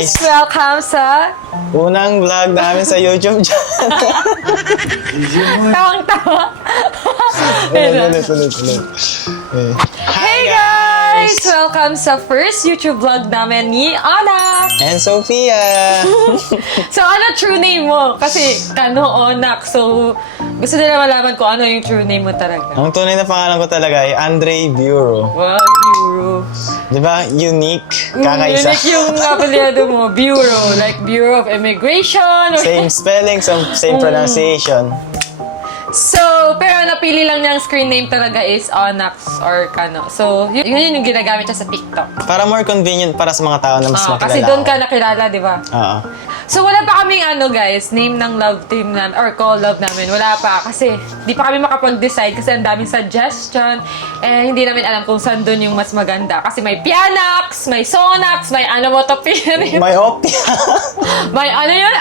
guys! Welcome sa... Unang vlog namin sa YouTube channel. Tawang-tawa. Tuloy. Hey guys! Welcome sa first YouTube vlog namin ni Ana. And Sophia. So, ano true name mo? Kasi, Onak. So, gusto nila malaman kung ano yung true name mo talaga. Ang tunay na pangalan ko talaga ay Andre Bureau. Wow, Bureau. Di ba? Unique. Kakaisa. Unique yung apelyado mo. Bureau. Like Bureau of Immigration. Same spelling, same pronunciation. So, pero napili lang niyang screen name talaga is Onyx or Kano. So, yun yung ginagamit siya sa TikTok. Para more convenient para sa mga tao na mas makilala Kasi doon ako. ka nakilala, di ba? Oo. So, wala pa kaming guys, name ng love team na, or collab namin. Wala pa. Kasi, di pa kami makapag-decide kasi ang daming suggestion. Eh, hindi namin alam kung saan doon yung mas maganda. Kasi may Pianax, may Sonax, may Anomotopia rin. May opia. May ano yun?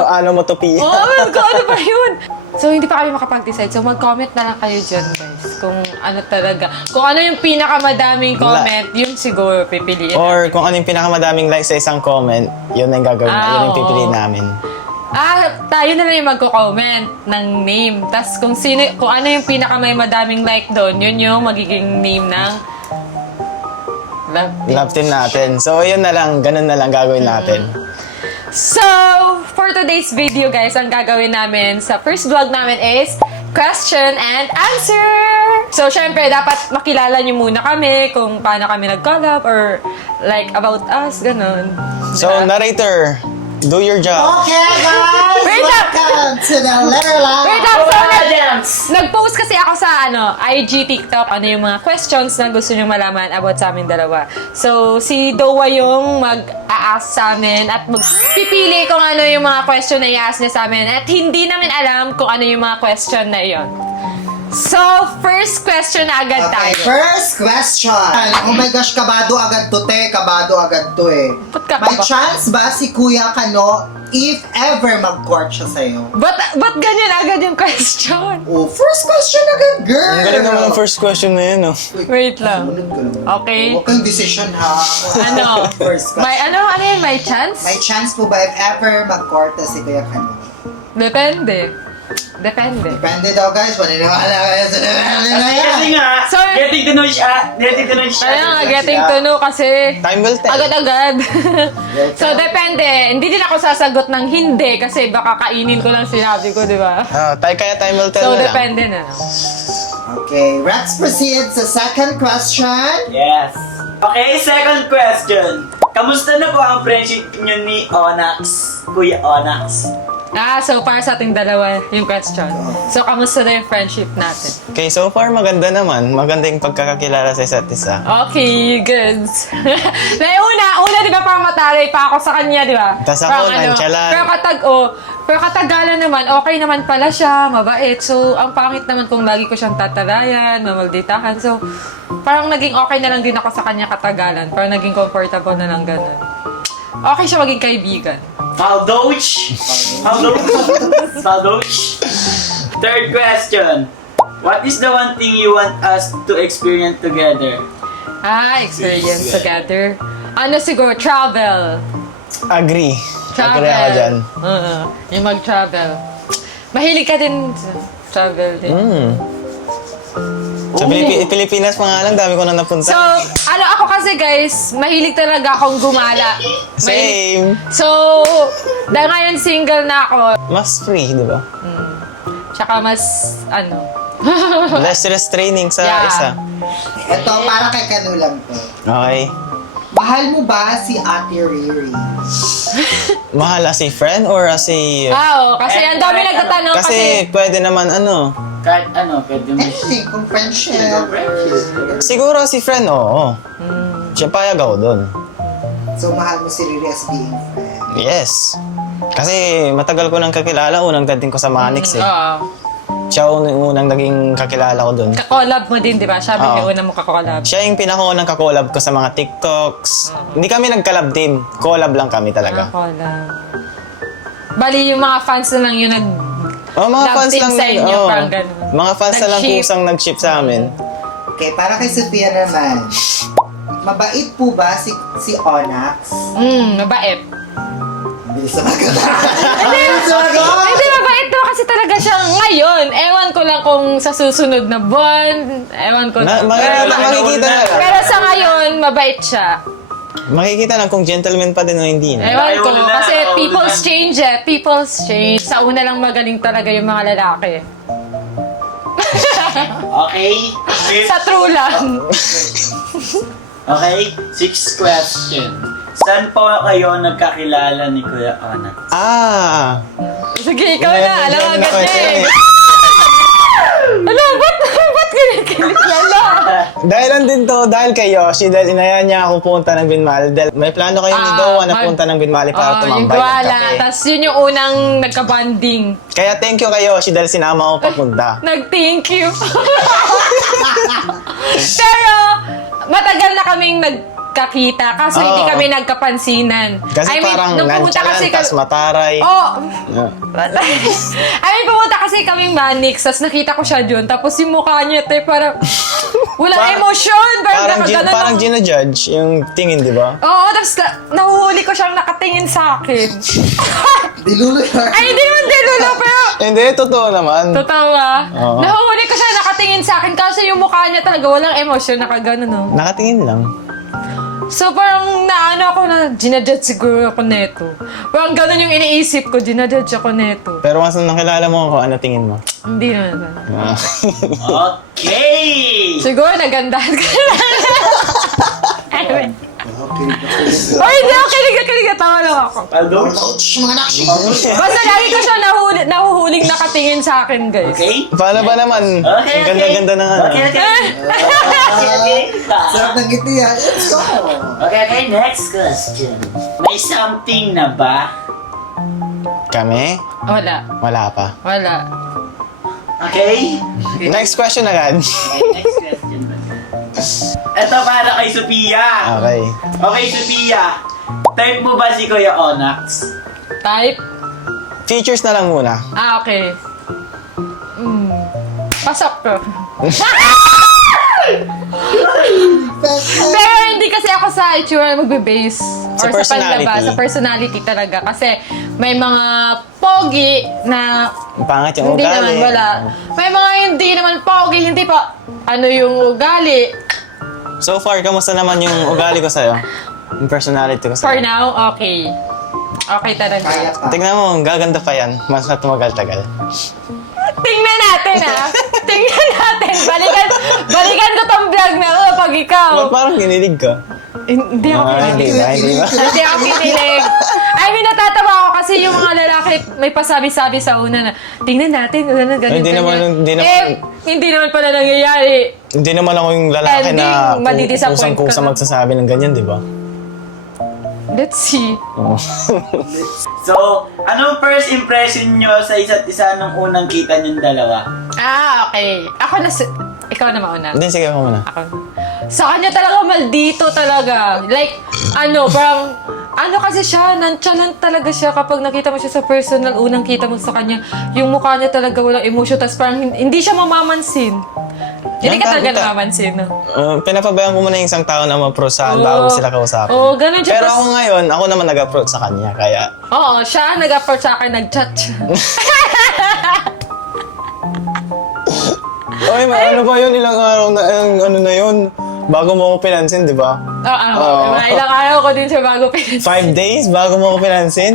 Anomotopia. Oh my God, ano ba yun? So, hindi pa kami makapag-decide. So, mag-comment na lang kayo dyan, guys. Kung ano talaga. Kung ano yung pinakamadaming comment, yun siguro pipiliin. Or kung ano yung pinakamadaming like sa isang comment, yun ang gagawin na. Yun yung pipiliin namin. Tayo na lang yung magko-comment ng name. Tapos kung ano yung may madaming like doon, yun yung magiging name ng Love team natin. So, yun na lang. Ganun na lang gagawin natin. So, for today's video, guys, ang gagawin namin sa first vlog namin is question and answer! So, syempre, dapat makilala niyo muna kami kung paano kami nag-collab or like about us, ganun. So, narrator, do your job. Okay, guys! Wait up! Welcome to the Letter Line! Wait up! So, nag-post kasi ako sa IG, TikTok, ano yung mga questions na gusto niyo malaman about sa aming dalawa. So, si Dowa yung mag-a-ask sa amin at pipili kung ano yung mga question na i-ask niya sa amin at hindi namin alam kung ano yung mga question na iyon. So, first question na agad Okay, tayo. first question. Oh my gosh, kabado agad to, te. Kabado agad to, eh. Ba't ka May kaba? chance ba si Kuya Kano if ever mag-court siya sa'yo? Ba't ganyan agad yung question? Oh, first question agad, girl! Ang galing naman ang first question na yun, oh. Wait lang. Sumunod ka lang. Okay. Huwag kang decision, ha? Ano? First question. May yan? May chance? May chance po ba if ever mag-court na si Kuya Kano? Depende. Depende daw, guys. Paniniwala kayo sa depende na yan. Kasi nga, So, getting to know siya. Kaya nga, getting to know kasi Time will tell. agad-agad. So, depende. Hindi din ako sasagot ng hindi kasi baka kainin ko lang sinabi ko, di ba? Kaya time will tell So, na lang. depende na. Okay, let's proceed sa second question. Yes. Okay, second question. Kamusta na po ang friendship niyo ni Onyx, Kuya Onyx? So para sa ating dalawa yung question. So, kamusta na yung friendship natin? Okay, so far maganda naman. Maganda yung pagkakakilala sa isa't isa. Okay, goods. una, di ba, parang mataray pa ako sa kanya, di ba? Tas ako, Parang nonchalant. Pero katagalan naman, okay naman pala siya, mabait. So, ang pangit naman kung lagi ko siyang tatarayan, mamalditahan. So, parang naging okay na lang din ako sa kanya katagalan. Parang naging comfortable na lang ganun. Okay siya maging kaibigan. Maldoch? Third question. What is the one thing you want us to experience together? Experience together. Ano siguro, travel. Agree. Travel. Agree ako dyan. Yung mag-travel. Mahilig ka din sa travel din. Sa Pilipinas pa nga lang, dami ko na napunta. So, ako kasi guys, mahilig talaga akong gumala. Same. So, dahil ngayon single na ako, Mas free, di ba? tsaka mas, Less restraining sa Yeah. isa. Ito, para kay Kano lang to. Okay. Mahal mo ba si Ate Riri? Mahal as a friend or as a... kasi ang dami nagtatanong kasi, Kasi pwede naman Kahit ano, pwede mo Anything, kung friendship. siguro si friend, oo. Siya payag ako doon. So, mahal mo si Riri as being friend. Yes. Kasi matagal ko nang kakilala, unang dating ko sa Manix eh. Siya unang naging kakilala ko doon. kakolab mo din, di ba? Sabi Oo. yung una mo kakolab. Siya yung pinakaunang kakolab ko sa mga TikToks. Hindi kami nag-collab team. Collab lang kami talaga. Kakolab. Bali, yung mga fans na lang yung Mga love fans team lang sa inyo, oo. parang ganun. Mga fans na lang Nag-ship. kusang nag-ship sa amin. Okay, para kay Sophia naman. Mabait po ba si Onyx? Mabait. Bilis na agad. Bilis na agad. Hindi, mabait to kasi talaga siya ngayon. Ewan ko lang kung sa susunod na buwan. Ewan ko lang. Makikita na. Pero sa ngayon, mabait siya. Makikita lang kung gentleman pa din o hindi na. Ewan ko. Ayaw na, Kasi ayaw people's na. change eh. People's change. Sa una lang magaling talaga yung mga lalaki. Okay? Sa true lang. Okay, 6th question. Saan po kayo nagkakilala ni Kuya Onyx? Sige, ikaw na. Alam mo agad eh. Ano, ba't kinikilig lala? Dahil din to, dahil kay Yoshi, dahil inayaan niya ako punta ng Binmali. Dahil may plano kayo ni Dowa na punta ng Binmali para Yung tumambay ng Gwala. kape. Tapos yun yung unang nagka-bonding. Kaya thank you kay Yoshi dahil sinama ako papunta. Nag-thank you. Pero, matagal na kaming nagkakita. Kaso hindi Oo. kami nagkapansinan. Kasi parang nonchalant, tas mataray. Oh, Yeah. pumunta kasi kaming Manix, tapos nakita ko siya dun, tapos yung mukha niya, parang walang emosyon, Parang, nakaganon parang lang. gina-judge yung tingin, di ba? Oo, tapos nahuhuli ko siyang nakatingin sa akin. Dilulo yan. Ay, hindi naman dinulo, pero Hindi, totoo naman. totoo ah. Oo. Nahuhuli ko siya nakatingin sa akin kasi yung mukha niya talaga walang emosyon, nakaganon no. Nakatingin lang. So parang naano ako na ginajudge siguro ako neto. Parang ganun yung iniisip ko, ginajudge ako neto. Pero once na nakilala mo ako, ano tingin mo? Hindi naman. Ah. Okay! Siguro nagandahan ka na. Anyway. Okay. Ay, hindi ako kilig. Tawa lang ako. Hello? Ouch, mga nakshi. Basta lagi ko siya nahuhuling nakatingin sa akin, guys. Okay? Paano ba naman? Okay, Ang ganda-ganda ng ano. Okay, okay. Okay. Sarap ng ngiti yan. Let's go. Okay, next question. May something na ba? Kami? Wala. Wala pa. Wala. Okay? Next question agad. Okay, next question. Ito para kay Sophia. Okay. Okay, Sophia. Type mo ba si Kuya Onyx? Type? Features na lang muna. Okay. Pasok ko. Pero hindi kasi ako sa itsura magbe-base. Sa Or sa personality. panlabas, sa personality talaga. Kasi may mga pogi na Ang pangit yung hindi ugali. naman wala. May mga hindi naman pogi, hindi pa ano yung ugali. So far, kamusta naman yung ugali ko sa'yo? Yung personality ko For sa'yo? now, okay. Okay talaga. Kaya pa. Tingnan mo, gaganda pa yan. Mas na tumagal-tagal. Tingnan natin Tingnan natin. Balikan ko tong vlog na to pag ikaw. Ba't parang ginilig ka? Hindi ako Hindi kinilig. ba? Hindi ba? Hindi ako kinilig. I mean, natatawa ako kasi yung mga lalaki may pasabi-sabi sa una na tingnan natin, ganun. Hindi naman- Hindi naman pala nangyayari. Hindi naman ako yung lalaki Ending, na madidisappoint kusang-kusa ka. magsasabi ng ganyan, di ba? Let's see. Oo. So, anong first impression nyo sa isa't isa nung unang kita nyong dalawa? Okay. Ikaw na mauna. Hindi, sige ako muna. Ako. Sa kanya talaga maldito talaga. Like, parang, kasi siya, nonchalant talaga siya kapag nakita mo siya sa personal, unang kita mo sa kanya, yung mukha niya talaga walang emotion, tapos parang hindi siya mamamansin. Hindi ka talaga namamansin, no? Pinapabayaan ko muna yung isang tao na ma-approachan bago sila kausapin. Oo, ganun siya. Pero Tas- ako ngayon, ako naman nag-approach sa kanya, kaya... Oo, siya nag-approach sa akin, nag-chat siya. Oy, ano ba yun? Ilang araw na, ano na yun? Bago mo ako pinansin, di ba? Oo, ilang araw ko din siya bago pinansin. 5 days bago mo ako pinansin?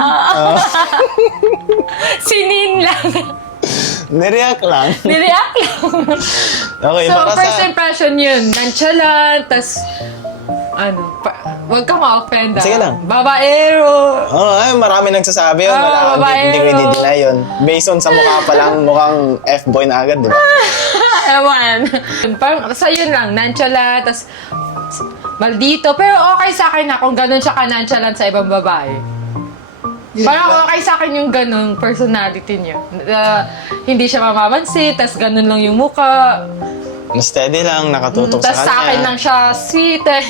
Sinin lang. Nireact lang. Nireact lang. Okay, So, para first sa... impression yun, nonchalant, tas, huwag ka ma-offend Sige lang. Babaero. Ay, marami nagsasabi yun. Ah, Hindi ko babaero. i-deny yun. Based on sa mukha pa lang, mukhang F-boy na agad, di ba? Ewan. Parang, sa yun lang, nonchalant, tas, maldito. Pero okay sa akin na kung ganun siya ka-nonchalant sa ibang babae. Yun Parang lang. okay sa akin yung ganun personality niya. Hindi siya mamamansin, tas ganun lang yung mukha. Steady lang, nakatutok Tas sa sa akin kanya. lang siya sweet eh.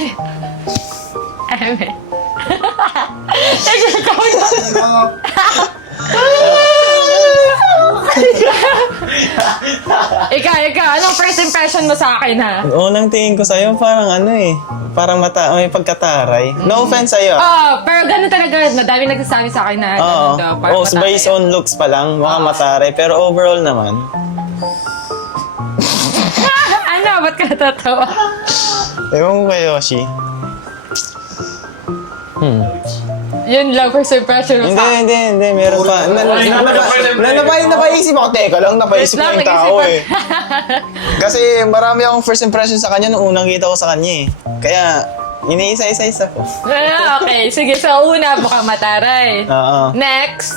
Eme. Ikaw na. Ikaw, anong first impression mo sa akin, ha? Unang tingin ko sa'yo, parang ano eh. Parang may pagkataray. No offense sa'yo. Pero ganun talaga. Madami nagsasabi sa akin na Oo. ganun daw. Parang mataray. Based on looks pa lang, mukhang mataray. Pero overall naman, Ano? Ba't ka natatawa? ewan ko kay Yoshi. Yun lang, first impression mo sa akin. Hindi. Meron pa. Napaisip ako. Teka lang, napaisip ko yung tao eh. Kasi marami akong first impression sa kanya nung unang kita ko sa kanya eh. Kaya, iniisa-isa-isa ko. Okay, sige. So, una, mukhang mataray. Oo. Next.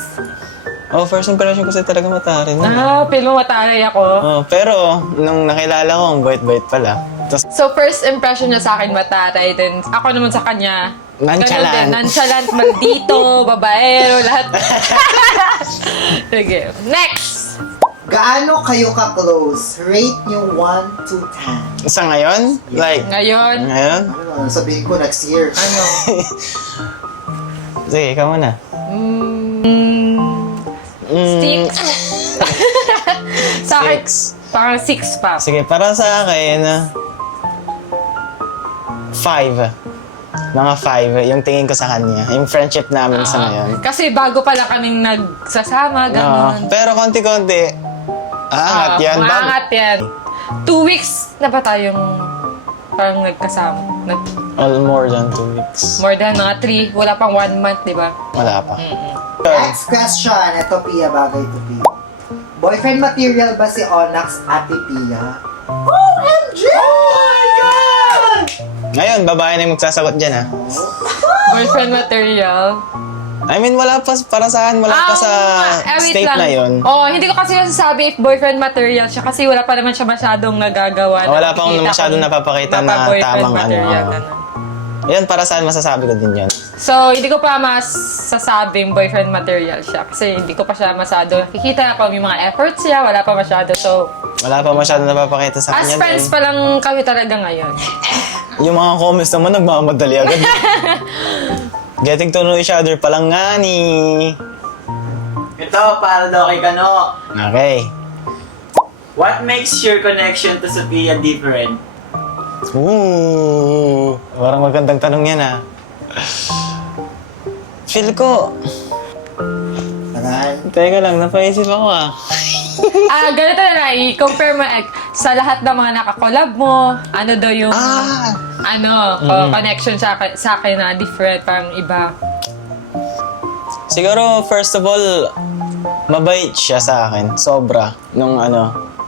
First impression ko sa'yo talaga mataray na. Feel mo mataray ako. Pero, nung nakilala ko, ang bait-bait pala. Tapos, So, first impression niya sa akin mataray. Then, ako naman sa kanya, Nonchalant. ganun din. Nonchalant, maldito, babaero, lahat. Sige. Next. Gaano kayo ka-close? Rate nyo 1 to 10. sa ngayon, like, Ngayon, Ano, sabihin ko next year. ano? sige, ikaw muna. Six. Sa akin, Six. parang 6 pa. Sige, para sa akin, 5. Mga 5, yung tingin ko sa kanya. Yung friendship namin sa ngayon. Kasi bago pa lang kaming nagsasama, gano'n. Pero konti-konti, aangat yan. Maangat yan. 2 weeks na ba tayong parang nagkasama? All more than 2 weeks. More than mga 3. Wala pang 1 month, di ba? Wala pa. Next question. Ito, Pia, bagay to Pia. Boyfriend material ba si Onyx, Ate Pia? OMG! Oh my God! Ngayon, babae na yung magsasagot dyan, ha? Boyfriend material. I mean, wala pa, para saan, wala pa sa Wait state lang. na yon. Hindi ko kasi masasabi if boyfriend material siya kasi wala pa naman siya masyadong nagagawa. Wala pa akong Nakikita masyadong kung napapakita na mapa-boyfriend tamang material, ano. ganun. Yan, para saan masasabi ko din yan. So, hindi ko pa masasabing boyfriend material siya kasi hindi ko pa siya masyado nakikita kung yung mga efforts niya, wala pa masyado. So, Wala pa masyadong napapakita sa as kanya. friends pa lang kami talaga ngayon. Yung mga comments naman, nagmamadali agad. Getting to know each other pa lang nga ni. Ito, para daw kay Kano. Okay. What makes your connection to Sophia different? Ooh, parang magandang tanong yan, ha? Feel ko. Tagal. Teka lang, napaisip ako, ah. Ganito na lang, i-compare mo sa lahat ng mga nakakolab mo, ano daw yung connection sa akin na different, parang iba. Siguro, first of all, mabait siya sa akin. Sobra. Nung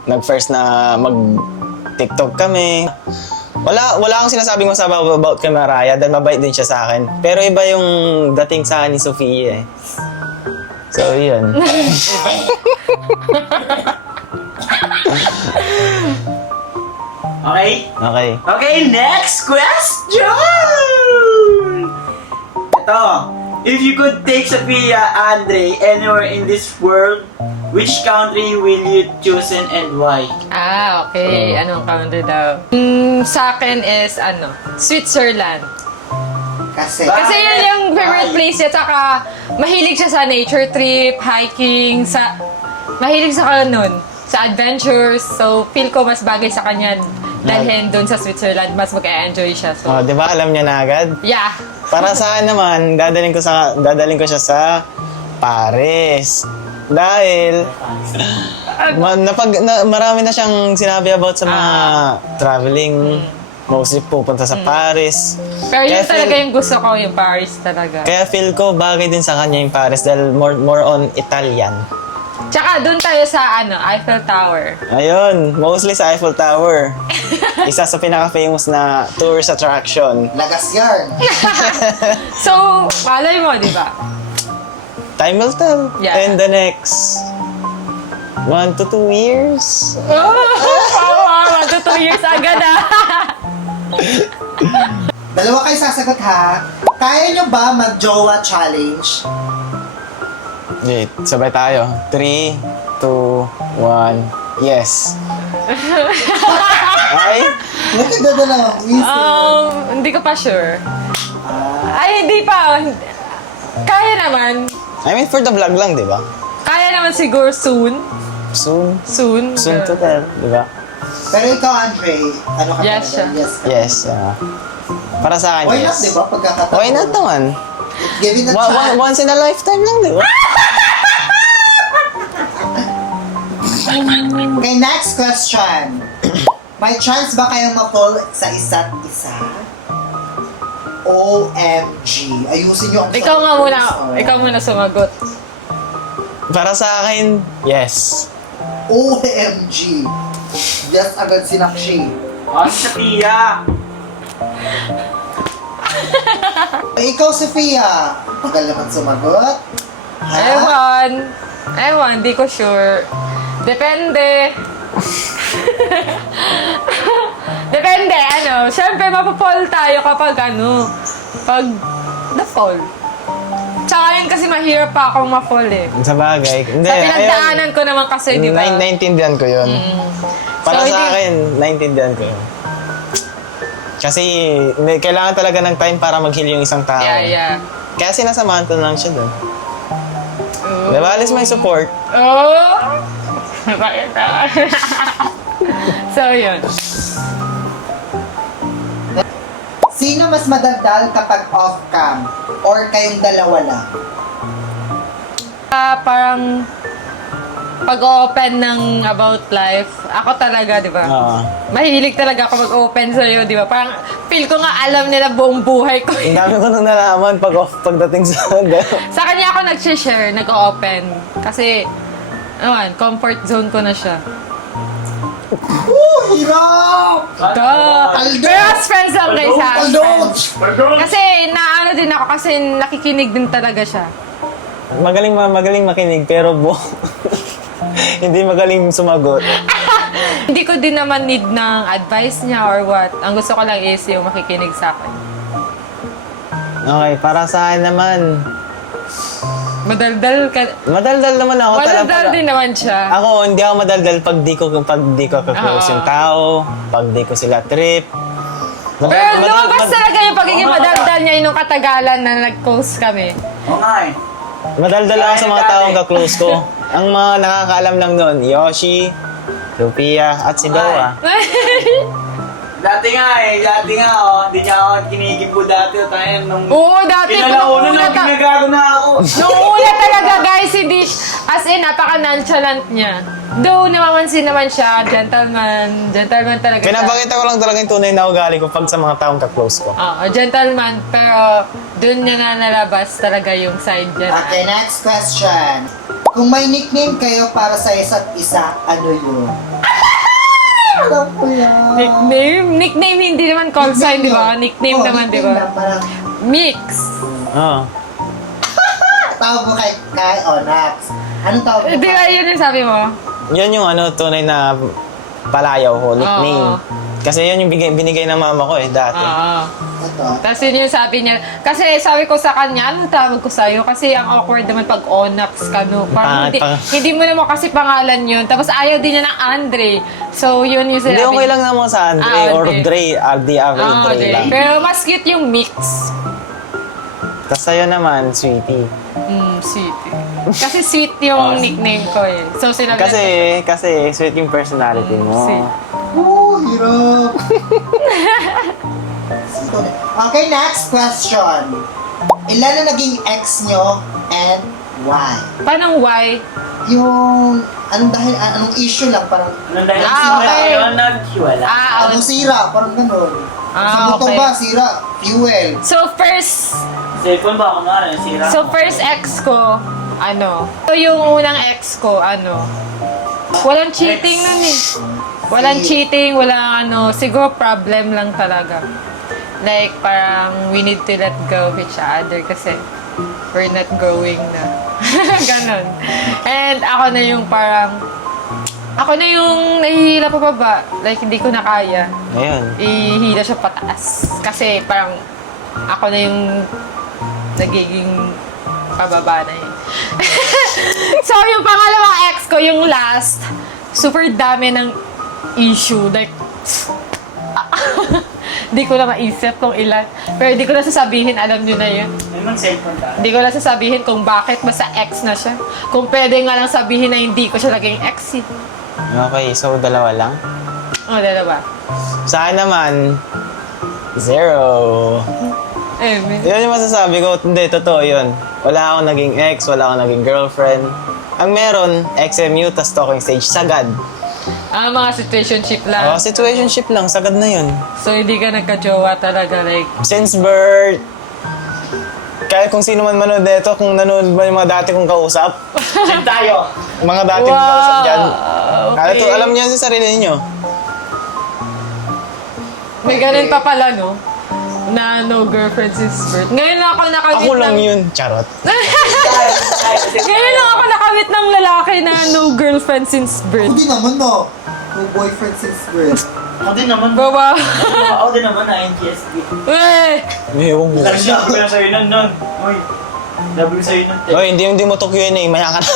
nag-first na mag-TikTok kami. Wala akong sinasabing masama about kay Mariah dahil mabait din siya sa akin. Pero iba yung dating sa akin ni Sofia eh. So, yun. Okay? Okay. Okay, next question! Ito. If you could take Sophia Andre anywhere in this world, which country will you choose and why? Okay. Anong country daw? Sa akin is, Switzerland. Kasi, Kasi yun yung favorite place niya, tsaka mahilig siya sa nature trip, hiking, mahilig sa sa adventures. So, feel ko mas bagay sa kanya dalhin doon sa Switzerland, mas mag-enjoy siya. So, Di ba alam niya na agad? yeah. Para saan naman, dadaling ko siya sa Paris. Dahil marami na siyang sinabi about sa mga traveling. Mostly pupunta sa Paris. Pero yun Kaya talaga feel- yung gusto ko, yung Paris talaga. Kaya feel ko bagay din sa kanya yung Paris dahil more on Italian. Tsaka doon tayo sa Eiffel Tower. Ayun, mostly sa Eiffel Tower. Isa sa pinaka-famous na tourist attraction. lagas yarn. So, malay mo, di ba? Time will tell. Yeah. And the next 1 to 2 years. Oh, 1 to 2 years agad Dalawa kayo sasagot ha. Kaya nyo ba mag-jowa challenge? Wait, sabay tayo. 3, 2, 1, yes. Ay? Nagkaganda lang ako. Hindi ko pa sure. Ay, hindi pa. Kaya naman. I mean, for the vlog lang, di ba? Kaya naman siguro soon. Soon. Soon. Soon to tell, di ba? Pero ikaw, Andre, ano ka Yes, talaga? siya. Yes ka. Yes. Para sa akin, Why yes. not, di ba? Pagkakataon. Why not naman? Give it a chance. Once in a lifetime lang, di ba? Okay, next question. May chance ba kayong ma-fall sa isa't isa? OMG. Ayusin nyo ang Ikaw nga muna, Oh. ikaw muna sumagot. Para sa akin, yes. OMG. Yes, agad si Nakshi. Sa Pia. Ikaw, Sofia. Tagal naman sumagot. Ha? Ewan, di ko sure. Depende. Depende, ano. Siyempre, mapapall tayo kapag pag na-fall. Tsaka yun kasi mahirap pa akong ma-fall eh. Sa bagay. Hindi, Sa pinagdaanan ko naman kasi, di ba? Naintindihan ko yun. Para So, sa hindi- akin, naintindihan ko yun. Kasi kailangan talaga ng time para mag-heal yung isang tao. Yeah. Kaya sinasamahan ko lang siya doon. Diba, alis may support. Oh! Bakit na? So, yun. Sino mas madaldal kapag off-cam? Or kayong dalawa lang? Parang pag-open ng about life, ako talaga, di ba? Oo. Mahilig talaga ako mag-open sa'yo, di ba? Parang feel ko nga alam nila buong buhay ko. Ang dami ko nung nalaman pagdating sa Sa kanya ako nag-share, nag-open. Kasi, comfort zone ko na siya. Hirap! Paldo! Pero as friends lang guys ha, as Paldo! friends. Kasi naano din ako kasi nakikinig din talaga siya. magaling makinig pero hindi magaling sumagot. Hindi ko din naman need ng advice niya or what. Ang gusto ko lang is yung makikinig sa akin. Okay, para sa akin naman, Madaldal ka. madaldal naman ako. Madaldal din naman siya. Ako, hindi ako madaldal pag di ko ka-close yung tao, pag di ko sila trip. Pero lumabas talaga yung pagiging madaldal niya yung katagalan na nag-close kami. Oo nga eh. Madaldal ako sa mga taong ka-close ko. Ang mga nakakaalam lang nun, Yoshi, Lupia, at si Doa. Dati nga, hindi niya ako kinigimbo dati. Tayo nung Oo, dati. pinalauna nung ginagago na ako. Nung una talaga guys, hindi, as in, napaka-nonchalant niya. Though, namamansin naman siya, gentleman talaga siya. Pinapakita ko lang talaga yung tunay na ugali ko pag sa mga taong ka-close ko. Gentleman, pero dun niya na nalabas talaga yung side niya. Okay, next question. Kung may nickname kayo para sa isa't isa, ano yun? Alam ko yan. Nickname hindi naman call sign, di ba? Nickname Oh, naman, di nickname ba? lang, parang, Mix. Oo. tawag mo kay Onax. Anong tawag mo? Di ba yun yung sabi mo? Yan yung tunay na palayaw ko, nickname. Oo. Kasi yan yung binigay ng mama ko dati. Ito. Tapos yun yung sabi niya. Kasi sabi ko sa kanya, anong tawag ko sa'yo? Kasi ang awkward naman pag Onax ka, no? Parang hindi mo naman kasi pangalan yun. Tapos ayaw din niya ng Andre. So, yun yung sinabi. Hindi, okay lang naman sa Andre or Andre. Dre, the average Dre Dre. lang. Pero mas cute yung mix. Tapos sa'yo naman, Sweetie. Sweet. Kasi sweet yung nickname ko eh. So, sinabi Kasi sweet yung personality mo. Sweet. Hirap. Okay, next question. Ilan na naging ex nyo and why? Paano why? Yung, anong issue lang, parang, Nung dahil okay. yun, naghiwala. anong sira, parang ganun. Sa motor okay. ba, sira, fuel. So, first Cellphone ba ako nga, nasira So, ko. first ex ko, So, yung unang ex ko, walang cheating nun eh. Walang cheating, walang siguro problem lang talaga. Like, parang we need to let go of each other kasi we're not growing na. Ganon. And ako na yung nahihila pa baba. Like, hindi ko na kaya. Ayun. Ihila siya pataas. Kasi parang ako na yung nagiging pababa na yun. So, yung pangalawang ex ko, yung last, super dami ng issue. Like, Di ko na maisip kung ilan. Pero di ko na sasabihin, alam nyo na yun. May mga cellphone ka. Di ko na sasabihin kung bakit, basta ex na siya. Kung pwede nga lang sabihin na hindi ko siya naging ex eh. Okay, so dalawa lang. O, dalawa. Sa akin naman, 0. Eh, Yun yung masasabi ko. Hindi, totoo yun. Wala akong naging ex, wala akong naging girlfriend. Ang meron, XMU, tas talking stage, sagad. mga situationship lang. Oh, situationship lang, sagad na yun. So, hindi ka nagka-jowa talaga, like... Since birth, kahit kung sino man manood nito, kung nanood ba yung mga dati kong kausap, Saan tayo? mga dati kong kausap dyan, Okay. alam niyo sa sarili niyo. May ganun pa pala, no? Na no girlfriend since birth. Ngayon lang ako nakamit Ako lang ng... yun, charot. Ngayon lang ako nakamit ng lalaki na no girlfriend since birth. Hindi naman, no. No boyfriend since birth. Ako din naman. Baba. Ako din naman na NGSD. Eh! Ewan mo. Sabi ko na sa'yo nun. Uy, sabi ko sa'yo nun. Oy, hindi mo to Q&A, maya ka na.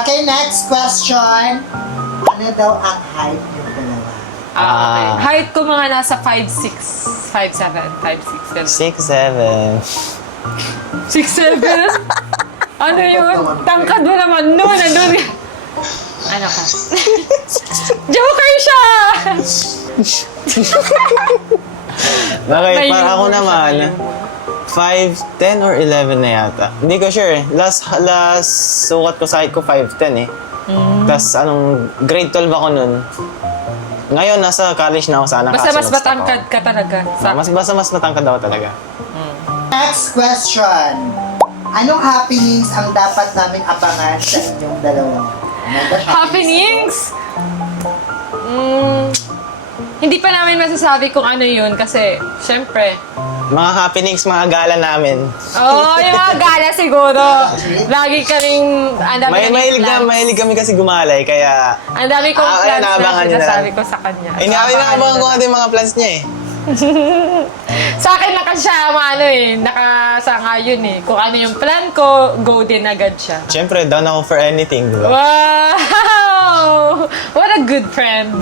Okay, next question. Ano daw ang height niyo dalawa? Okay. Height ko mga nasa 5'6", 5'7", 5'6", ganun. 6'7". 6'7"? Ano yun? Tangkad mo naman nun. Nandun ka. Ano ka? Joker siya! Okay, May para ako humor naman, siya, 5'10 or 11 na yata. Hindi ko sure eh. Last sukat ko sa height ko 5'10 eh. Tapos grade 12 ako nun. Ngayon, nasa college na ako sana. Basta kaso mas nag-stop matangkad ako. ka talaga. Basta mas matangkad ako talaga. Next question. Anong happenings ang dapat namin abangan sa inyong dalawa? Happenings? Hindi pa namin masasabi kung ano yun kasi, syempre, Mga happenings, mga gala namin. yung mga gala siguro. Lagi kaming, ang dami kaming plans. Mahilig kami kasi gumalay, kaya... Ang dami kong Ah, plans na inaabangan niyo na sinasabi lang. ko sa kanya. Ay, inaabangan ko natin yung mga plans niya eh. Sa akin na kasi siya, nakasangayon eh. Kung ano yung plan ko, go din agad siya. Siyempre, down ako for anything, di ba? Wow! What a good friend.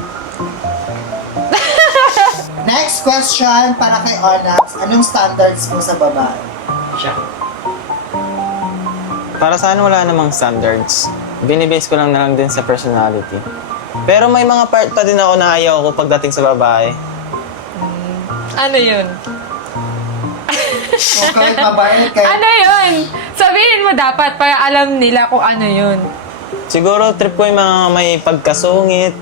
Next question para kay Onyx. Anong standards mo sa babae? Siya. Para sa akin, wala namang standards. Binibase ko lang na lang din sa personality. Pero may mga part pa din ako na ayaw ko pagdating sa babae. Ano yun? Kung kahit mabait, kahit... Ano yun? Sabihin mo dapat para alam nila kung ano yun. Siguro, trip ko yung mga may pagkasungit,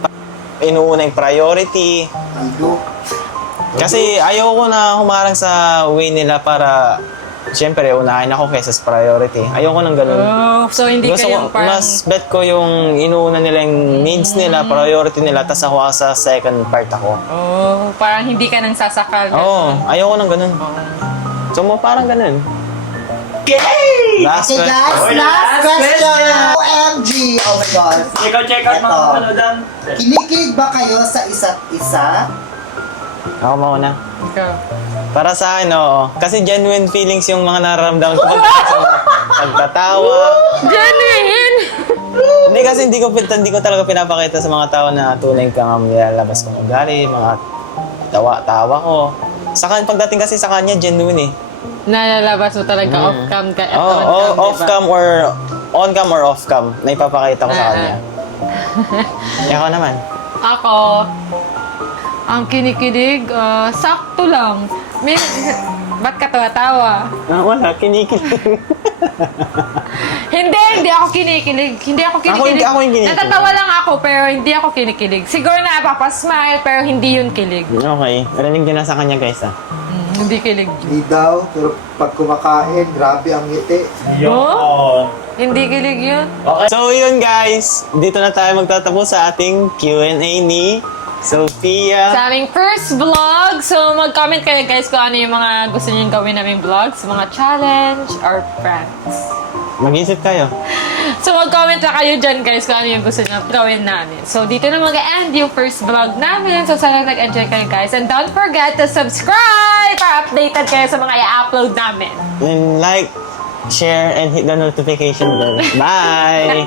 inuuna yung priority. Ido. Kasi ayaw ko na humarang sa way nila para, siyempre, unahin ako kaysa sa priority. Ayaw ko ng ganun. Oh, so hindi Gusto kayong ko, parang... mas bet ko yung inuuna nila yung needs nila, priority nila, tas ako sa second part ako. Oh, parang hindi ka nang sasakal. Oo, ayaw ko ng ganun. So mo parang ganun. Yay! Last Okay question. guys, Okay, last last question! question. OMG! Oh my God! Check out mga Eto. kapanodan. Kinikilig ba kayo sa isa't isa? Ako mauna. Ikaw. Para sa akin, oo. Kasi genuine feelings yung mga nararamdaman ko pagtatawa. Genuine! Hindi kasi hindi ko talaga pinapakita sa mga tao na tunay kang nilalabas kong ugali, mga tawa ko. Pagdating kasi sa kanya, genuine eh. Nalalabas mo talaga off-cam ka at on-cam, diba? Off-cam or on-cam or off-cam na ipapakita ko sa kanya. Ako naman. Ako, ang kinikilig, sakto lang. Ba't ka tawa-tawa? Wala, kinikilig. Hindi ako kinikilig. Hindi ako kinikilig. Ako yung kinikilig. Natatawa lang ako, pero hindi ako kinikilig. Siguro na papasmile, pero hindi yun kilig. Okay, rinig din na sa kanya guys ah. Hindi kilig. Hindi daw, pero pag kumakain, grabe ang ngiti. Yun. Hindi kilig yun. So yun guys, dito na tayo magtatapos sa ating Q&A ni Sophia. Sa aming first vlog, so mag-comment kayo guys kung ano yung mga gusto niyo gawin naming vlogs, mga challenge or pranks. Mag-isip kayo. So mag-comment na kayo dyan guys kung ano yung gusto niyo gawin namin. So dito na mag-end yung first vlog namin. So sana nag-enjoy kayo guys. And don't forget to subscribe para updated kayo sa mga i-upload namin. And like, share, and hit the notification bell. Bye!